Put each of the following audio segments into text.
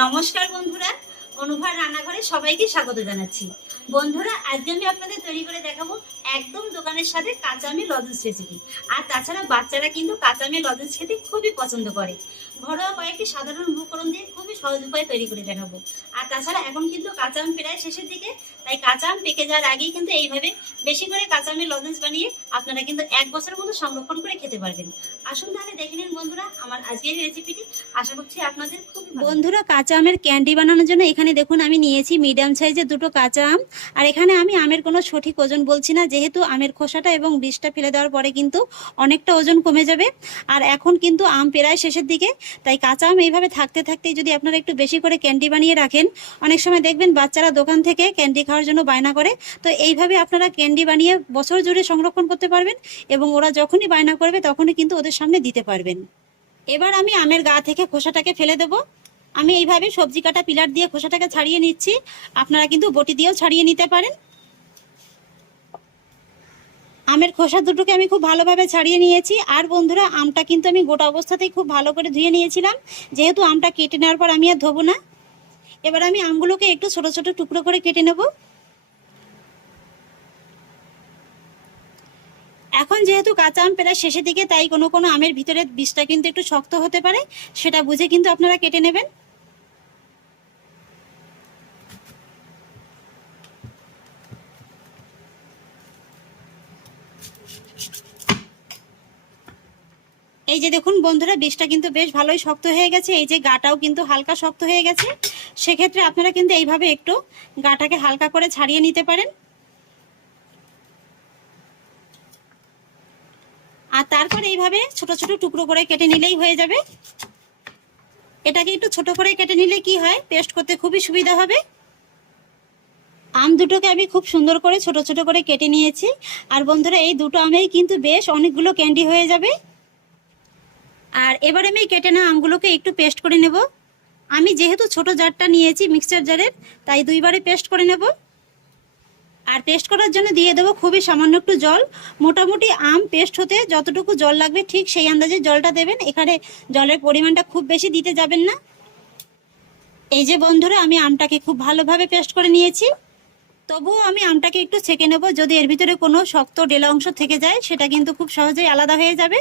নমস্কার বন্ধুরা, অনুভার রান্নাঘরে সবাইকে স্বাগত জানাচ্ছি। বন্ধুরা, আজকে আমি আপনাদের তৈরি করে দেখাবো একদম দোকানের সাথে কাঁচা আমের লজেন্স রেসিপি আর তাছাড়া বাচ্চারা কিন্তু কাঁচা আমের লজেন্স খেতে খুবই পছন্দ করে। ঘরোয়া কয়েকটি সাধারণ উপকরণ দিয়ে খুবই সহজ উপায়ে তৈরি করে দেখাবো। আর তাছাড়া এখন কিন্তু কাঁচা আম প্রায় শেষের দিকে, তাই কাঁচা আম পেকে যাওয়ার আগেই কিন্তু এইভাবে বেশি করে কাঁচা আমের লজেন্স বানিয়ে আপনারা কিন্তু এক বছরের মতো সংরক্ষণ করে খেতে পারবেন। আসুন তাহলে দেখে নিন বন্ধুরা আমার আজকের রেসিপিটি আশা করছি আপনাদের খুব বন্ধুরা, কাঁচা আমের ক্যান্ডি বানানোর জন্য এখানে দেখুন আমি নিয়েছি মিডিয়াম সাইজের দুটো কাঁচা আম। আর এখানে আমি আমের কোনো সঠিক ওজন বলছি না, যেহেতু আমের খোসাটা এবং বীজটা ফেলে দেওয়ার পরে কিন্তু অনেকটা ওজন কমে যাবে। আর এখন কিন্তু আম প্রায় শেষের দিকে তাই কাঁচা আম এইভাবে থাকতে থাকতে যদি আপনারা একটু বেশি করে ক্যান্ডি বানিয়ে রাখেন, অনেক সময় দেখবেন বাচ্চারা দোকান থেকে ক্যান্ডি খাওয়ার জন্য বায়না করে। তো এইভাবে আপনারা ক্যান্ডি বানিয়ে বছর জুড়ে সংরক্ষণ করতে পারবেন এবং ওরা যখনই বায়না করবে তখনই কিন্তু ওদের সামনে দিতে পারবেন। এবার আমি আমের গা থেকে খোসাটাকে ফেলে দেবো। আমি এইভাবে সবজি কাটা পিলার দিয়ে খোসাটাকে ছাড়িয়ে নিচ্ছি। আপনারা কিন্তু বটি দিয়েও ছাড়িয়ে নিতে পারেন। আমের খোসা দুটোকে আমি খুব ভালোভাবে ছাড়িয়ে নিয়েছি। আর বন্ধুরা, আমটা কিন্তু আমি গোটা অবস্থাতেই খুব ভালো করে ধুয়ে নিয়েছিলাম। যেহেতু আমটা কেটে নেওয়ার পর আমি আর ধোবো না, এবার আমি আমগুলোকে একটু ছোট ছোট টুকরো করে কেটে নেব। এখন যেহেতু কাঁচা আম প্রায় শেষের দিকে, তাই কোনো কোনো আমের ভিতরে বীজটা কিন্তু একটু শক্ত হতে পারে, সেটা বুঝে কিন্তু আপনারা কেটে নেবেন। এই যে দেখুন বন্ধুরা বীজটা কিন্তু বেশ ভালোই শক্ত হয়ে গেছে। এই যে গাটাও কিন্তু হালকা শক্ত হয়ে গেছে। সেক্ষেত্রে আপনারা কিন্তু এইভাবে একটু গাটাকে হালকা করে ছাড়িয়ে নিতে পারেন। আর তারপর এইভাবে ছোট ছোট টুকরো করে কেটে নিলেই হয়ে যাবে। এটাকে একটু ছোট করে কেটে নিলে কি হয়? পেস্ট করতে খুবই সুবিধা হবে। আম দুটোকে আমি খুব সুন্দর করে ছোট ছোট করে কেটে নিয়েছি। আর বন্ধুরা, এই দুটো আমেই কিন্তু বেশ অনেকগুলো ক্যান্ডি হয়ে যাবে। আর এবার আমি কেটে না আমগুলোকে একটু পেস্ট করে নেব। আমি যেহেতু ছোট জারটা নিয়েছি মিক্সচার জারের, তাই দুইবারে পেস্ট করে নেব। আর পেস্ট করার জন্য দিয়ে দেবো খুবই সামান্য একটু জল। মোটামুটি আম পেস্ট হতে যতটুকু জল লাগবে ঠিক সেই আন্দাজে জলটা দেবেন। এখানে জলের পরিমাণটা খুব বেশি দিতে যাবেন না। এই যে বন্ধুরা, আমি আমটাকে খুব ভালোভাবে পেস্ট করে নিয়েছি। তবুও আমি আমটাকে একটু ছেঁকে নেব। যদি এর ভিতরে কোনো শক্ত ডেলা অংশ থেকে যায়, সেটা কিন্তু খুব সহজেই আলাদা হয়ে যাবে।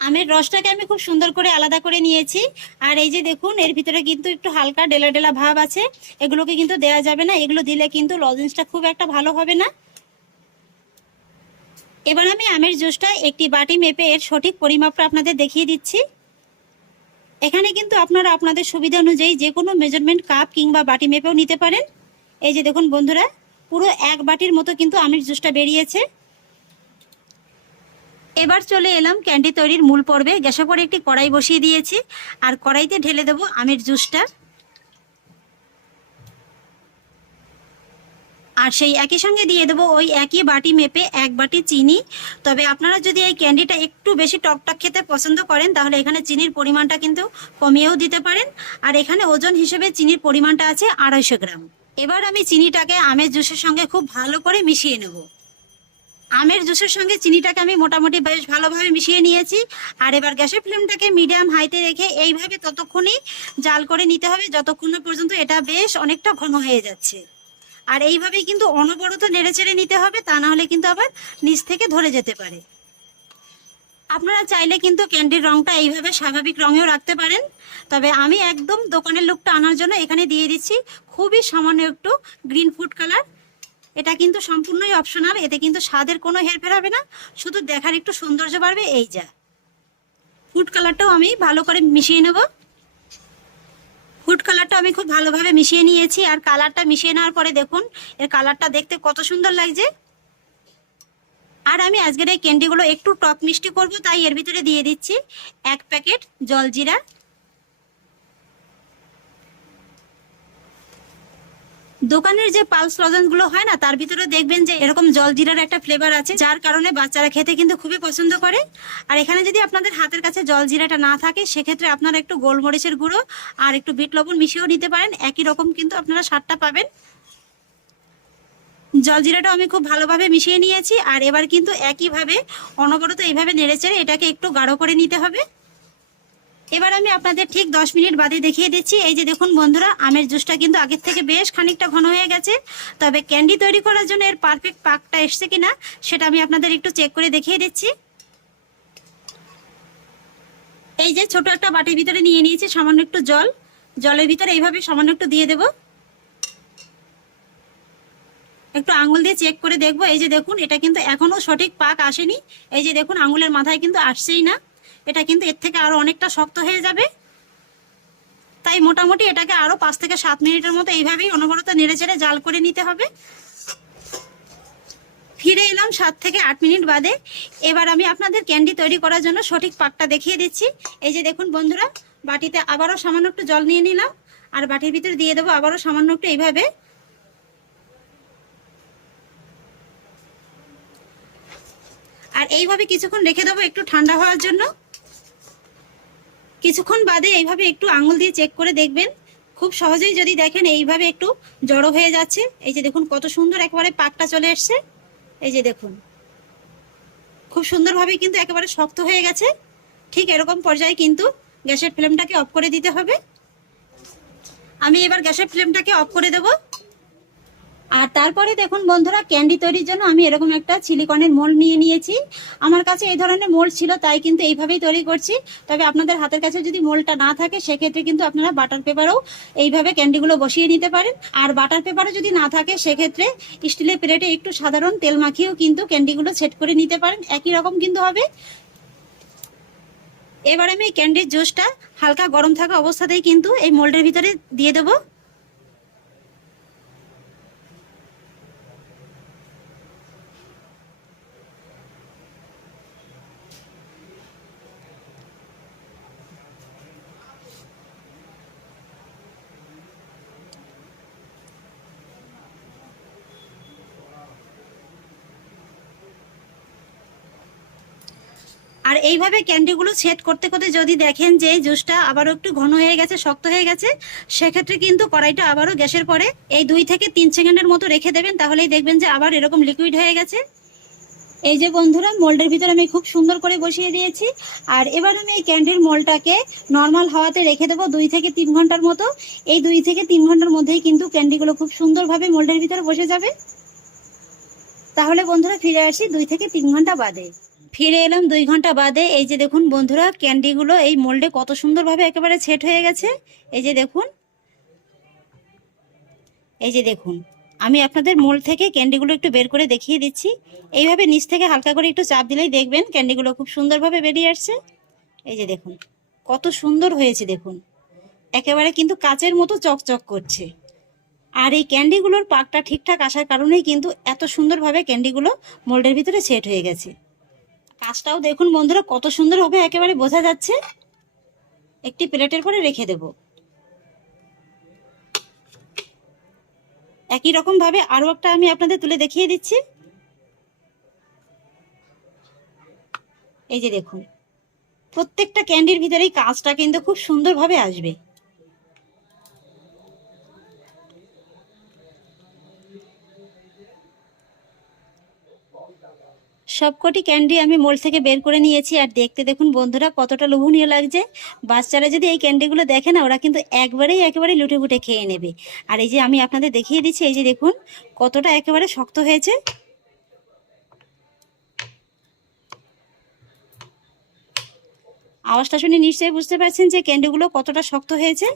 আমের রসটাকে আমি খুব সুন্দর করে আলাদা করে নিয়েছি। আর এই যে দেখুন, এর ভিতরে কিন্তু একটু হালকা ডেলা ডেলা ভাব আছে। এগুলোকে কিন্তু দেওয়া যাবে না। এগুলো দিলে কিন্তু লজেন্সটা খুব একটা ভালো হবে না। এবার আমি আমের জুসটা একটি বাটি মেপে এর সঠিক পরিমাপটা আপনাদের দেখিয়ে দিচ্ছি। এখানে কিন্তু আপনারা আপনাদের সুবিধা অনুযায়ী যে কোনো মেজারমেন্ট কাপ কিংবা বাটি মেপেও নিতে পারেন। এই যে দেখুন বন্ধুরা, পুরো এক বাটির মতো কিন্তু আমের জুসটা বেরিয়েছে। এবার চলে এলাম ক্যান্ডি তৈরির মূল পর্বে। গ্যাসে করে একটি কড়াই বসিয়ে দিয়েছি। আর কড়াইতে ঢেলে দেবো আমের জুসটা। আর সেই একই সঙ্গে দিয়ে দেবো ওই একই বাটি মেপে এক বাটি চিনি। তবে আপনারা যদি এই ক্যান্ডিটা একটু বেশি টকটক খেতে পছন্দ করেন, তাহলে এখানে চিনির পরিমাণটা কিন্তু কমিয়েও দিতে পারেন। আর এখানে ওজন হিসেবে চিনির পরিমাণটা আছে আড়াইশো গ্রাম। এবার আমি চিনিটাকে আমের জুসের সঙ্গে খুব ভালো করে মিশিয়ে নেব। আমের জুসের সঙ্গে চিনিটাকে আমি মোটামুটি বেশ ভালোভাবে মিশিয়ে নিয়েছি। আর এবার গ্যাসের ফ্লেমটাকে মিডিয়াম হাইতে রেখে এইভাবে ততক্ষণই জাল করে নিতে হবে, যতক্ষণ না পর্যন্ত এটা বেশ অনেকটা ঘন হয়ে যাচ্ছে। আর এইভাবেই কিন্তু অনবরত নেড়ে চেড়ে নিতে হবে, তা না হলে কিন্তু আবার নিচ থেকে ধরে যেতে পারে। আপনারা চাইলে কিন্তু ক্যান্ডির রংটা এইভাবে স্বাভাবিক রঙেও রাখতে পারেন, তবে আমি একদম দোকানের লুকটা আনার জন্য এখানে দিয়ে দিচ্ছি। খুবই সামান্য একটু গ্রিন ফুড কালার এটা কিন্তু সম্পূর্ণই অপশনাল এতে কিন্তু স্বাদের কোনো হেরফের হবে না, শুধু দেখার একটু সৌন্দর্য বাড়বে, এই যা। ফুড কালারটাও আমি ভালো করে মিশিয়ে নেব। ফুড কালারটা আমি খুব ভালোভাবে মিশিয়ে নিয়েছি, আর কালারটা মিশিয়ে নেওয়ার পরে দেখুন, এর কালারটা দেখতে কত সুন্দর লাগছে। আর আমি আজকের এই ক্যান্ডিগুলো একটু টক মিষ্টি করব, তাই এর ভিতরে দিয়ে দিচ্ছি এক প্যাকেট জলজিরা দোকানের যে পালসগুলো হয় না, তার ভিতরে দেখবেন যে এরকম জল জিরার একটা ফ্লেভার আছে, যার কারণে বাচ্চারা খেতে কিন্তু খুবই পছন্দ করে। আর এখানে যদি আপনাদের হাতের কাছে জল জিরাটা না থাকে, সেক্ষেত্রে আপনারা একটু গোলমরিচের গুঁড়ো আর একটু বিট লবণ মিশিয়েও নিতে পারেন। একই রকম কিন্তু আপনারা স্বাদটা পাবেন। জলজিরাটা আমি খুব ভালোভাবে মিশিয়ে নিয়েছি, আর এবার কিন্তু একইভাবে অনবরত এইভাবে নেড়েচেড়ে এটাকে একটু গাঢ় করে নিতে হবে। এবার আমি আপনাদের ঠিক দশ মিনিট বাদে দেখিয়ে দিচ্ছি। এই যে দেখুন বন্ধুরা, আমের জুসটা কিন্তু আগের থেকে বেশ খানিকটা ঘন হয়ে গেছে। তবে ক্যান্ডি তৈরি করার জন্য এর পারফেক্ট পাকটা এসছে কিনা, সেটা আমি আপনাদের একটু চেক করে দেখিয়ে দিচ্ছি। এই যে ছোট একটা বাটির ভিতরে নিয়ে নিয়েছি সামান্য একটু জল। জলের ভিতরে এইভাবে সামান্য একটু দিয়ে দেব। একটু আঙুল দিয়ে চেক করে দেখব। এই যে দেখুন, এটা কিন্তু এখনও সঠিক পাক আসেনি। এই যে দেখুন, আঙুলের মাথায় কিন্তু আসছেই না। এটা কিন্তু এর থেকে আরও অনেকটা শক্ত হয়ে যাবে। তাই মোটামুটি এটাকে আরও পাঁচ থেকে সাত মিনিটের মতো এইভাবেই অনবরত নেড়ে চেড়ে জাল করে নিতে হবে। ফিরে এলাম সাত থেকে আট মিনিট বাদে। এবার আমি আপনাদের ক্যান্ডি তৈরি করার জন্য সঠিক পাকটা দেখিয়ে দিচ্ছি। এই যে দেখুন বন্ধুরা, বাটিতে আবারও সামান্য একটু জল নিয়ে নিলাম। আর বাটির ভিতরে দিয়ে দেবো আবারও সামান্য একটু এইভাবে। আর এইভাবে কিছুক্ষণ রেখে দেবো একটু ঠান্ডা হওয়ার জন্য। কিছুক্ষণ বাদে এইভাবে একটু আঙুল দিয়ে চেক করে দেখবেন। খুব সহজেই যদি দেখেন, এইভাবে একটু জড়ো হয়ে যাচ্ছে। এই যে দেখুন কত সুন্দর একেবারে পাকটা চলে এসছে এই যে দেখুন। খুব সুন্দরভাবে কিন্তু একেবারে শক্ত হয়ে গেছে। ঠিক এরকম পর্যায়ে কিন্তু গ্যাসের ফ্লেমটাকে অফ করে দিতে হবে। আমি এবার গ্যাসের ফ্লেমটাকে অফ করে দেব। আর তারপরে দেখুন বন্ধুরা, ক্যান্ডি তৈরির জন্য আমি এরকম একটা সিলিকনের মোল্ড নিয়ে নিয়েছি। আমার কাছে এই ধরনের মোল্ড ছিল, তাই কিন্তু এইভাবেই তৈরি করছি। তবে আপনাদের হাতের কাছে যদি মোল্ডটা না থাকে, সেক্ষেত্রে কিন্তু আপনারা বাটার পেপারেও এইভাবে ক্যান্ডিগুলো বসিয়ে নিতে পারেন। আর বাটার পেপারও যদি না থাকে, সেক্ষেত্রে স্টিলের প্লেটে একটু সাধারণ তেল মাখিয়েও কিন্তু ক্যান্ডিগুলো সেট করে নিতে পারেন। একই রকম কিন্তু হবে। এবার আমি ক্যান্ডির জুসটা হালকা গরম থাকা অবস্থাতেই কিন্তু এই মোল্ডের ভিতরে দিয়ে দেবো। আর এইভাবে ক্যান্ডিগুলো সেট করতে করতে যদি দেখেন যে জুসটা আবারও একটু ঘন হয়ে গেছে, শক্ত হয়ে গেছে, সেক্ষেত্রে কিন্তু কড়াইটা আবারও গ্যাসের পরে এই দুই থেকে তিন সেকেন্ডের মতো রেখে দেবেন, তাহলেই দেখবেন যে আবার এরকম লিকুইড হয়ে গেছে। এই যে বন্ধুরা মোল্ডের ভিতরে আমি খুব সুন্দর করে বসিয়ে দিয়েছি। আর এবার আমি এই ক্যান্ডির মোলটাকে নর্মাল হাওয়াতে রেখে দেবো দুই থেকে তিন ঘণ্টার মতো। এই দুই থেকে তিন ঘণ্টার মধ্যেই কিন্তু ক্যান্ডিগুলো খুব সুন্দরভাবে মোল্ডের ভিতরে বসে যাবে। তাহলে বন্ধুরা ফিরে আসি দুই থেকে তিন ঘণ্টা বাদে। ফিরে এলাম দুই ঘণ্টা বাদে। এই যে দেখুন বন্ধুরা, ক্যান্ডিগুলো এই মোল্ডে কত সুন্দরভাবে একেবারে সেট হয়ে গেছে। এই যে দেখুন, এই যে দেখুন, আমি আপনাদের মোল্ড থেকে ক্যান্ডিগুলো একটু বের করে দেখিয়ে দিচ্ছি। এইভাবে নিচ থেকে হালকা করে একটু চাপ দিলেই দেখবেন ক্যান্ডিগুলো খুব সুন্দরভাবে বেরিয়ে আসছে। এই যে দেখুন, কত সুন্দর হয়েছে দেখুন। একেবারে কিন্তু কাচের মতো চকচক করছে। আর এই ক্যান্ডিগুলোর পাকটা ঠিকঠাক আসার কারণেই কিন্তু এত সুন্দরভাবে ক্যান্ডিগুলো মোল্ডের ভিতরে সেট হয়ে গেছে। কাজটাও দেখুন বন্ধুরা, কত সুন্দর হবে, একেবারে বোঝা যাচ্ছে। একটি প্লেটের করে রেখে দেব। একই রকম ভাবে আরও একটা আমি আপনাদের তুলে দেখিয়ে দিচ্ছি। এই যে দেখুন, প্রত্যেকটা ক্যান্ডির ভিতরেই কাজটা কিন্তু খুব সুন্দরভাবে আসবে। সবকটি ক্যান্ডি আমি মোল থেকে বের করে নিয়েছি, আর দেখতে দেখুন বন্ধুরা কতটা লোভনীয় লাগছে। বাচ্চারা যদি এই ক্যান্ডিগুলো দেখে না, ওরা কিন্তু একবারেই একেবারে লুটে ফুটে খেয়ে নেবে। আর এই যে আমি আপনাদের দেখিয়ে দিচ্ছি, এই যে দেখুন কতটা একেবারে শক্ত হয়েছে। আওয়াজটা শুনে নিশ্চয়ই বুঝতে পারছেন যে ক্যান্ডিগুলো কতটা শক্ত হয়েছে।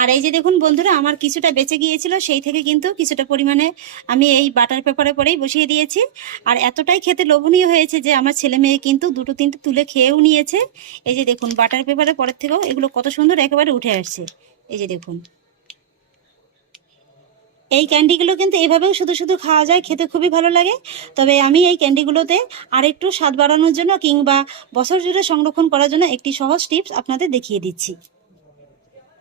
আর এই যে দেখুন বন্ধুরা, আমার কিছুটা বেঁচে গিয়েছিল, সেই থেকে কিন্তু কিছুটা পরিমাণে আমি এই বাটার পেপারে পরেই বসিয়ে দিয়েছি। আর এতটাই খেতে লোভনীয় হয়েছে যে আমার ছেলে মেয়ে কিন্তু দুটো তিনটে তুলে খেয়েও নিয়েছে। এই যে দেখুন, বাটার পেপারে পরের থেকেও এগুলো কত সুন্দর একেবারে উঠে আসছে। এই যে দেখুন। এই ক্যান্ডিগুলো কিন্তু এভাবেও শুধু শুধু খাওয়া যায়, খেতে খুবই ভালো লাগে। তবে আমি এই ক্যান্ডিগুলোতে আরেকটু স্বাদ বাড়ানোর জন্য কিংবা বছর জুড়ে সংরক্ষণ করার জন্য একটি সহজ টিপস আপনাদের দেখিয়ে দিচ্ছি।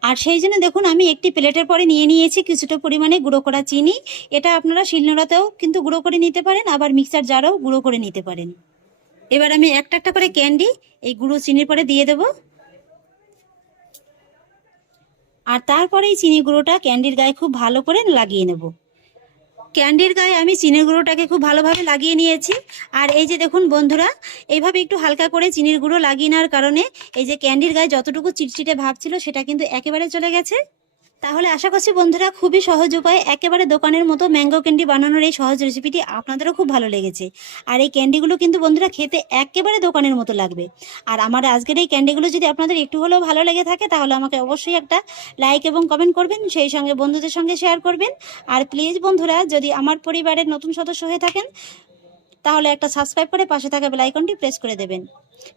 আর সেই জন্য দেখুন, আমি একটি প্লেটের পরে নিয়ে নিয়েছি কিছুটা পরিমাণে গুঁড়ো করা চিনি। এটা আপনারা শিলনোড়াতেও কিন্তু গুঁড়ো করে নিতে পারেন, আবার মিক্সার জারও গুঁড়ো করে নিতে পারেন। এবার আমি একটা একটা করে ক্যান্ডি, এই গুঁড়ো চিনির পরে দিয়ে দেব। আর তারপরে এই চিনি গুঁড়োটা ক্যান্ডির গায়ে খুব ভালো করে লাগিয়ে নেব। ক্যান্ডির গায়ে আমি চিনির গুঁড়োটাকে খুব ভালোভাবে লাগিয়ে নিয়েছি। আর এই যে দেখুন বন্ধুরা, এইভাবে একটু হালকা করে চিনির গুঁড়ো লাগিয়ে নেওয়ার কারণে এই যে ক্যান্ডির গায়ে যতটুকু চিটচিটে ভাব ছিল সেটা কিন্তু একেবারে চলে গেছে। তাহলে আশা করছি বন্ধুরা খুবই সহজ উপায়। একেবারে দোকানের মতো ম্যাঙ্গো ক্যান্ডি বানানোর এই সহজ রেসিপিটি আপনাদেরও খুব ভালো লেগেছে। আর এই ক্যান্ডিগুলো কিন্তু বন্ধুরা খেতে একেবারে দোকানের মতো লাগবে। আর আমার আজকের এই ক্যান্ডিগুলো যদি আপনাদের একটু হলেও ভালো লেগে থাকে, তাহলে আমাকে অবশ্যই একটা লাইক এবং কমেন্ট করবেন, সেই সঙ্গে বন্ধুদের সঙ্গে শেয়ার করবেন। আর প্লিজ বন্ধুরা, যদি আমার পরিবারের নতুন সদস্য হয়ে থাকেন, তাহলে একটা সাবস্ক্রাইব করে পাশে থাকা বেলাইকনটি প্রেস করে দেবেন।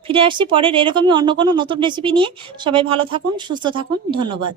ফিরে আসছি পরের এরকমই অন্য কোনো নতুন রেসিপি নিয়ে। সবাই ভালো থাকুন, সুস্থ থাকুন, ধন্যবাদ।